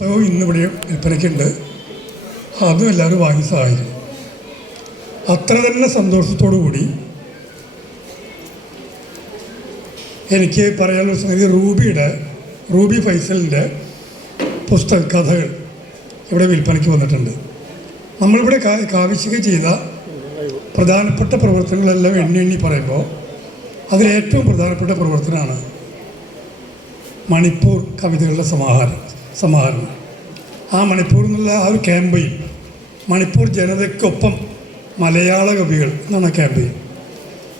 പുസ്തകവും ഇന്നിവിടെ വിൽപ്പനയ്ക്കുണ്ട്. അതും എല്ലാവരും വാങ്ങി സഹായിക്കും. അത്ര തന്നെ സന്തോഷത്തോടു കൂടി എനിക്ക് പറയാനുള്ള സംഗതി റൂബിയുടെ റൂബി ഫൈസലിന്റെ പുസ്തക കഥകൾ ഇവിടെ വിൽപ്പനയ്ക്ക് വന്നിട്ടുണ്ട്. നമ്മളിവിടെ കാവിശിക ചെയ്ത പ്രധാനപ്പെട്ട പ്രവർത്തനങ്ങളെല്ലാം എണ്ണി എണ്ണി പറയുമ്പോൾ അതിലേറ്റവും പ്രധാനപ്പെട്ട പ്രവർത്തനമാണ് മണിപ്പൂർ കവിതകളുടെ സമാഹാരം. സമാഹരണം. ആ മണിപ്പൂർ എന്നുള്ള ആ ഒരു ക്യാമ്പയിൻ മണിപ്പൂർ ജനതയ്ക്കൊപ്പം മലയാള കവികൾ എന്നാണ് ക്യാമ്പയിൻ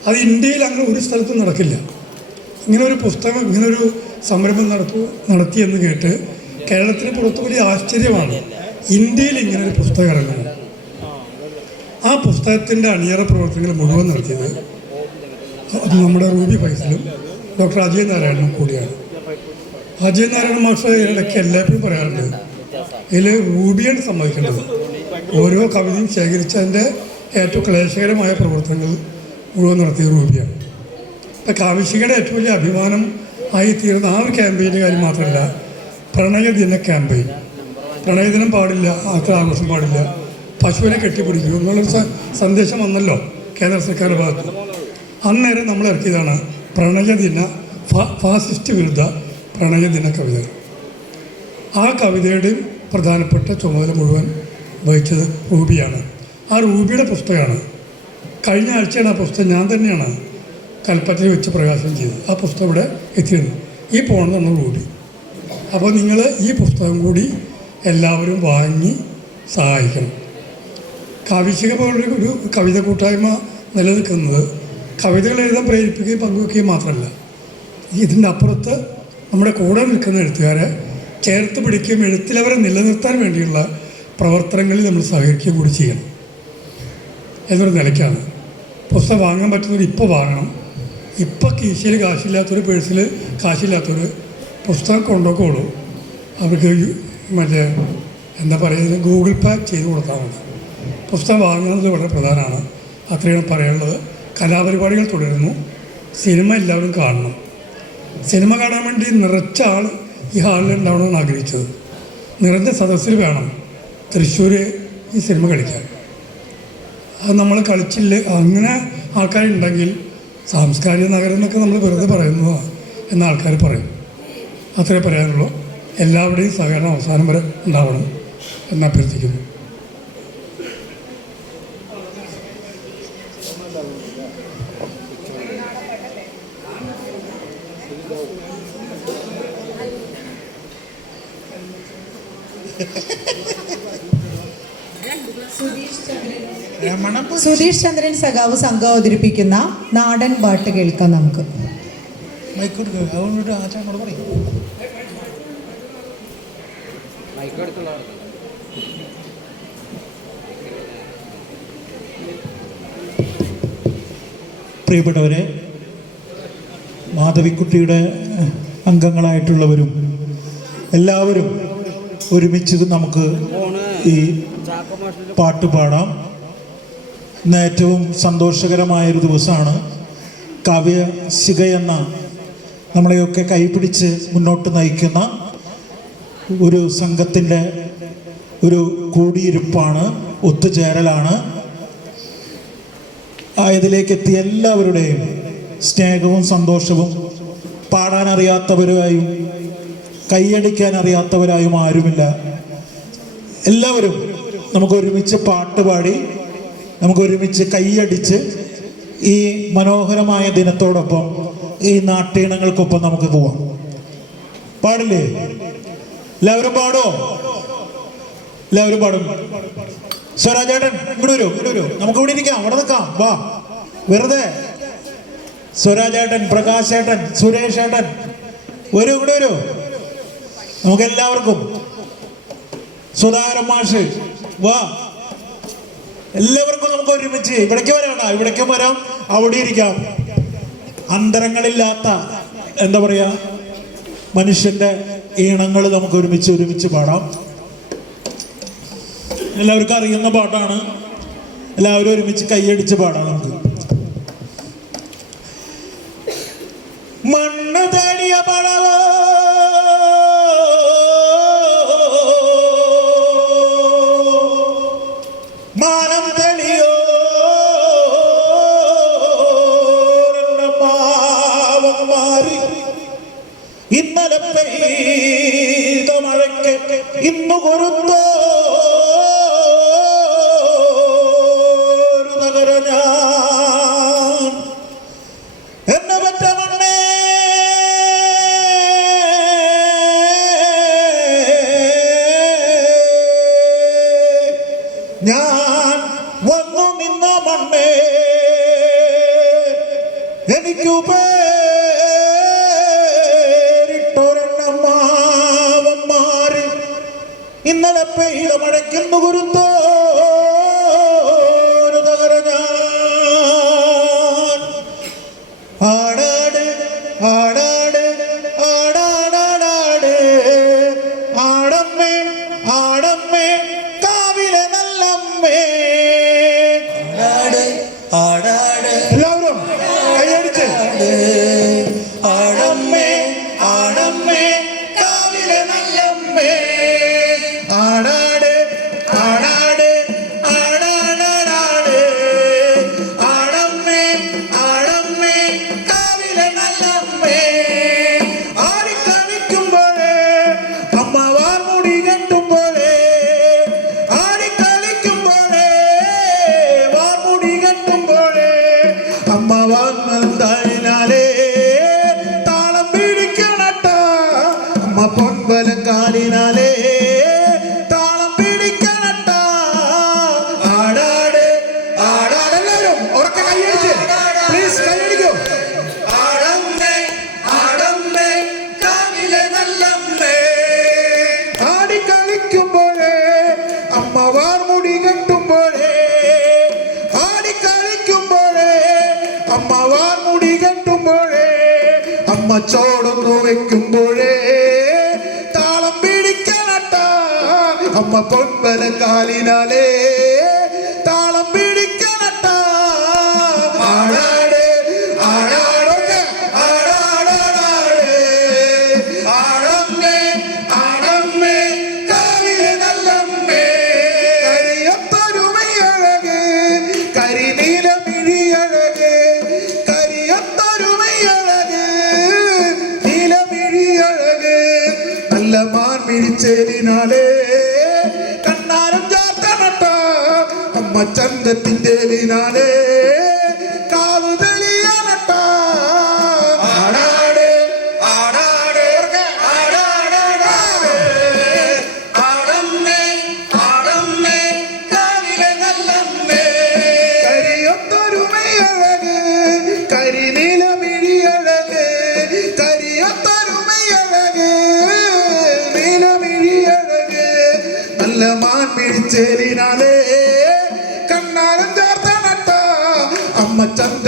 അത് ഇന്ത്യയിൽ അങ്ങനെ ഒരു സ്ഥലത്തും നടക്കില്ല. ഇങ്ങനെ ഒരു പുസ്തകം ഇങ്ങനൊരു സംരംഭം നടത്തു നടത്തിയെന്ന് കേട്ട് കേരളത്തിന് പുറത്ത് വലിയ ആശ്ചര്യമാണ് ഇന്ത്യയിൽ ഇങ്ങനെ ഒരു പുസ്തകം ഇറങ്ങുന്നു ആ പുസ്തകത്തിന്റെ അണിയറ പ്രവർത്തനങ്ങൾ മുഴുവൻ നടത്തിയത് അത് നമ്മുടെ റൂബി ഫൈസലും ഡോക്ടർ അജയ് നാരായണനും കൂടിയാണ്. അജയ് നാരായണ മാസ്റ്റർ ഇടയ്ക്ക് എല്ലായ്പ്പോഴും പറയാറുണ്ട്. ഇതിൽ റൂബിയാണ് സംഭവിക്കേണ്ടത് ഓരോ കവിതയും ശേഖരിച്ചതിന്റെ ഏറ്റവും ക്ലേശകരമായ പ്രവർത്തനങ്ങൾ മുഴുവൻ നടത്തിയ റൂബിയാണ്. ഇപ്പം കാവിശികയുടെ ഏറ്റവും വലിയ അഭിമാനം ആയി തീർന്ന ആ ഒരു ക്യാമ്പയിന്റെ കാര്യം മാത്രമല്ല പ്രണയദിന ക്യാമ്പയിൻ പ്രണയദിനം പാടില്ല ആഘോഷം പാടില്ല. പശുവിനെ കെട്ടിപ്പിടിക്കൂ എന്നുള്ളൊരു സന്ദേശം വന്നല്ലോ കേന്ദ്ര സർക്കാർ ഭാഗത്ത്. അന്നേരം നമ്മൾ ഇറക്കിയതാണ് പ്രണയദിന ഫാസിസ്റ്റ് വിരുദ്ധ പ്രണയദിന കവിത ആ കവിതയുടെയും പ്രധാനപ്പെട്ട ചുമതല മുഴുവൻ വഹിച്ചത് റൂബിയാണ്. ആ റൂബിയുടെ പുസ്തകമാണ്. കഴിഞ്ഞ ആഴ്ചയാണ് ആ പുസ്തകം ഞാൻ തന്നെയാണ് കൽപ്പറ്റയിൽ വെച്ച് പ്രകാശനം ചെയ്തത്. ആ പുസ്തകം ഇവിടെ എത്തിയിരുന്നു. ഈ പോണതാണ് റൂബി. അപ്പോൾ നിങ്ങൾ ഈ പുസ്തകം കൂടി എല്ലാവരും വാങ്ങി സഹായിക്കണം. കാവിശിക ഒരു കവിത കൂട്ടായ്മ നിലനിൽക്കുന്നത് കവിതകൾ എഴുതാൻ പ്രേരിപ്പിക്കുകയും പങ്കുവെക്കുകയും മാത്രമല്ല. ഇതിന്റെ അപ്പുറത്ത് നമ്മുടെ കൂടെ നിൽക്കുന്ന എഴുത്തുകാരെ ചേർത്ത് പിടിക്കുകയും എഴുത്തിലവരെ നിലനിർത്താൻ വേണ്ടിയുള്ള പ്രവർത്തനങ്ങളിൽ നമ്മൾ സഹകരിക്കുകയും കൂടി ചെയ്യണം. എന്നൊരു നിലയ്ക്കാണ്. പുസ്തകം വാങ്ങാൻ പറ്റുന്നവർ ഇപ്പോൾ വാങ്ങണം. ഇപ്പോൾ കീശയിൽ കാശില്ലാത്തൊരു പേഴ്സിൽ കാശില്ലാത്തൊരു പുസ്തകം കൊണ്ടുപോക്കോളൂ അവർക്ക് മറ്റേ എന്താ പറയുന്നത് ഗൂഗിൾ പേ ചെയ്ത് കൊടുത്താൽ മതി. പുസ്തകം വാങ്ങുന്നത് വളരെ പ്രധാനമാണ്. അത്രയാണ് പറയാനുള്ളത്. കലാപരിപാടികൾ തുടരുന്നു. സിനിമ എല്ലാവരും കാണണം. സിനിമ കാണാൻ വേണ്ടി നിറച്ച ആൾ ഈ ഹാളിൽ ഉണ്ടാവണമെന്ന് ആഗ്രഹിച്ചത്. നിറഞ്ഞ സദസ്സിൽ വേണം തൃശ്ശൂർ ഈ സിനിമ കളിക്കാൻ. അത് നമ്മൾ കളിച്ചില്ല? അങ്ങനെ ആൾക്കാരുണ്ടെങ്കിൽ സാംസ്കാരിക നഗരം എന്നൊക്കെ നമ്മൾ വെറുതെ പറയുന്നതാണ് എന്ന ആൾക്കാർ പറയും. അത്രേ പറയാനുള്ളൂ. എല്ലാവരുടെയും സഹകരണം അവസാനം വരെ ഉണ്ടാവണം എന്ന് അഭ്യർത്ഥിക്കുന്നു. സുധീഷ് ചന്ദ്രൻ സഖാവ് സംഘം അവതരിപ്പിക്കുന്ന നാടൻ പാട്ട് കേൾക്കാം നമുക്ക്. പ്രിയപ്പെട്ടവരെ മാധവിക്കുട്ടിയുടെ അംഗങ്ങളായിട്ടുള്ളവരും എല്ലാവരും ഒരുമിച്ച് നമുക്ക് ഈ പാട്ട് പാടാം. ഇന്ന് ഏറ്റവും സന്തോഷകരമായൊരു ദിവസമാണ്. കാവ്യ ശിഖ എന്ന നമ്മളെയൊക്കെ കൈപിടിച്ച് മുന്നോട്ട് നയിക്കുന്ന ഒരു സംഘത്തിന്റെ ഒരു കൂടിയിരുപ്പാണ്. ഒത്തുചേരലാണ്. ആയതിലേക്ക് എത്തിയ എല്ലാവരുടെയും സ്നേഹവും സന്തോഷവും പാടാൻ അറിയാത്തവരായും കൈയടിക്കാൻ അറിയാത്തവരായും ആരുമില്ല. എല്ലാവരും നമുക്ക് ഒരുമിച്ച് പാട്ട് പാടി നമുക്ക് ഒരുമിച്ച് കൈയടിച്ച് ഈ മനോഹരമായ ദിനത്തോടൊപ്പം ഈ നാട്ടീണങ്ങൾക്കൊപ്പം നമുക്ക് പോവാം. പാടില്ലേ? എല്ലാവരും പാടോ എല്ലാവരും പാടും. സ്വരാജേട്ടൻ ഇവിടെ വരൂ ഇവിടെ വരൂ. നമുക്ക് ഇവിടെ ഇരിക്കാം അവിടെ നിൽക്കാം. വാ. വെറുതെ. സ്വരാജേട്ടൻ പ്രകാശേട്ടൻ സുരേഷേട്ടൻ. വരൂ ഇവിടെ നമുക്ക് എല്ലാവർക്കും സുധാകരൻ മാഷ് വാ. എല്ലാവർക്കും നമുക്ക് ഒരുമിച്ച് ഇവിടേക്ക് വരാം ഇവിടേക്കും വരാം അവിടെ ഇരിക്കാം. അന്തരങ്ങളില്ലാത്ത എന്താ പറയാ മനുഷ്യന്റെ ഈണങ്ങൾ നമുക്ക് ഒരുമിച്ച് ഒരുമിച്ച് പാടാം. എല്ലാവർക്കും അറിയുന്ന പാട്ടാണ്. എല്ലാവരും ഒരുമിച്ച് കൈയടിച്ച് പാടാം. ഇന്ന് കൊടുത്തോ ഞാൻ. വന്നു നിന്ന മണ്ണേ. എനിക്ക് ഉപേ ഇന്നലെ പെയ്ത മഴയ്ക്കും മുകുരുത്തോ അമ്മച്ചോടൊന്നു വെക്കുമ്പോഴേ താളം പിടിക്കണട്ട. അമ്മ പൊൻപല കാലിനാലേ പിരിച്ചേലിനാലേ കണ്ണാനും ചേർത്തനട്ട അമ്മ ചന്തത്തിന്റെ ലിനാലേ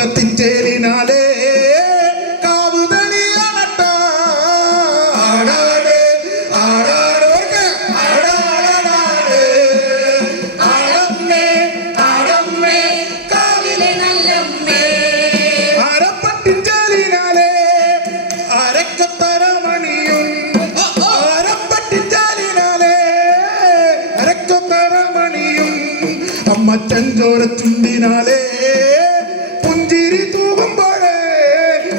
உலகத்தின் தேரினாலே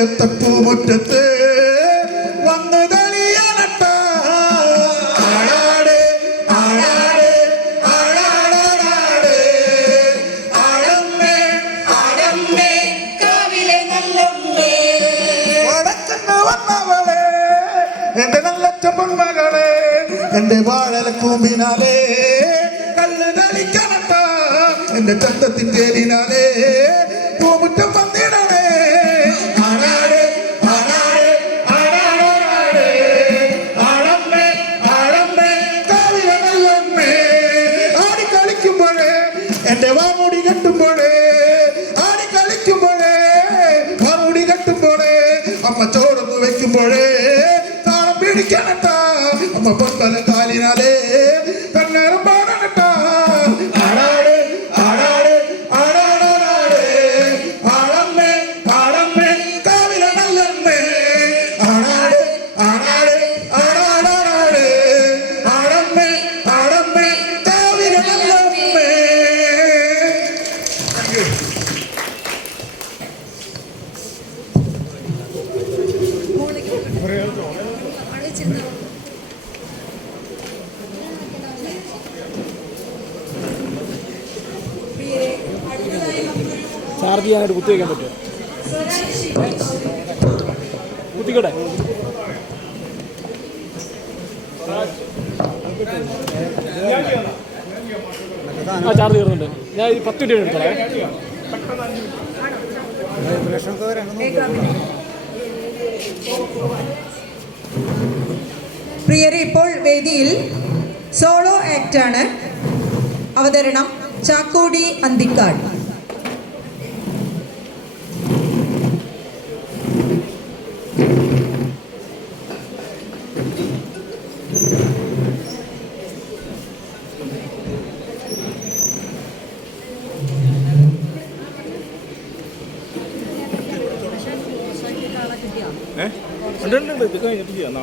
നേരത്തെ പൂമുറ്റത്ത് വന്നു തെളിയണട്ടാ എന്റെ നല്ലച്ച പൊന്മകളെ എന്റെ വാഴല കൂമ്പിനാലേ. കല്ല് തളിക്കണട്ട എന്റെ ചന്തത്തിന്റെ പൂമുറ്റം വന്നിടണേ. കാലിനാലേ. കണ്ണേറും പാടണട്ട ആടാട് ആടാട് ആടാടാടാട് ആടമ്മേ ആടമ്മേ കാവിലമല്ലമ്മേ ആടാട് ആടാട് ആടാടാടാട് ആടമ്മേ ആടമ്മേ കാവിലമല്ലമ്മേ ചാർജ് ചെയ്യാനായിട്ട് കുത്തി വയ്ക്കാൻ പറ്റുമോ? കുത്തിക്കോട്ടെ. ആ ചാർജ് കയറുന്നുണ്ട് ഞാൻ ഈ പത്ത് മിനിറ്റ് എടുത്തോളേ. പ്രിയരെ ഇപ്പോൾ വേദിയിൽ സോളോ ആക്റ്റാണ്. അവതരണം ചാക്കോടി അന്തിക്കാട്. ഉണ്ട് ഉണ്ട് ഉണ്ട്. ഇത് കഴിഞ്ഞിട്ട് ചെയ്യാം.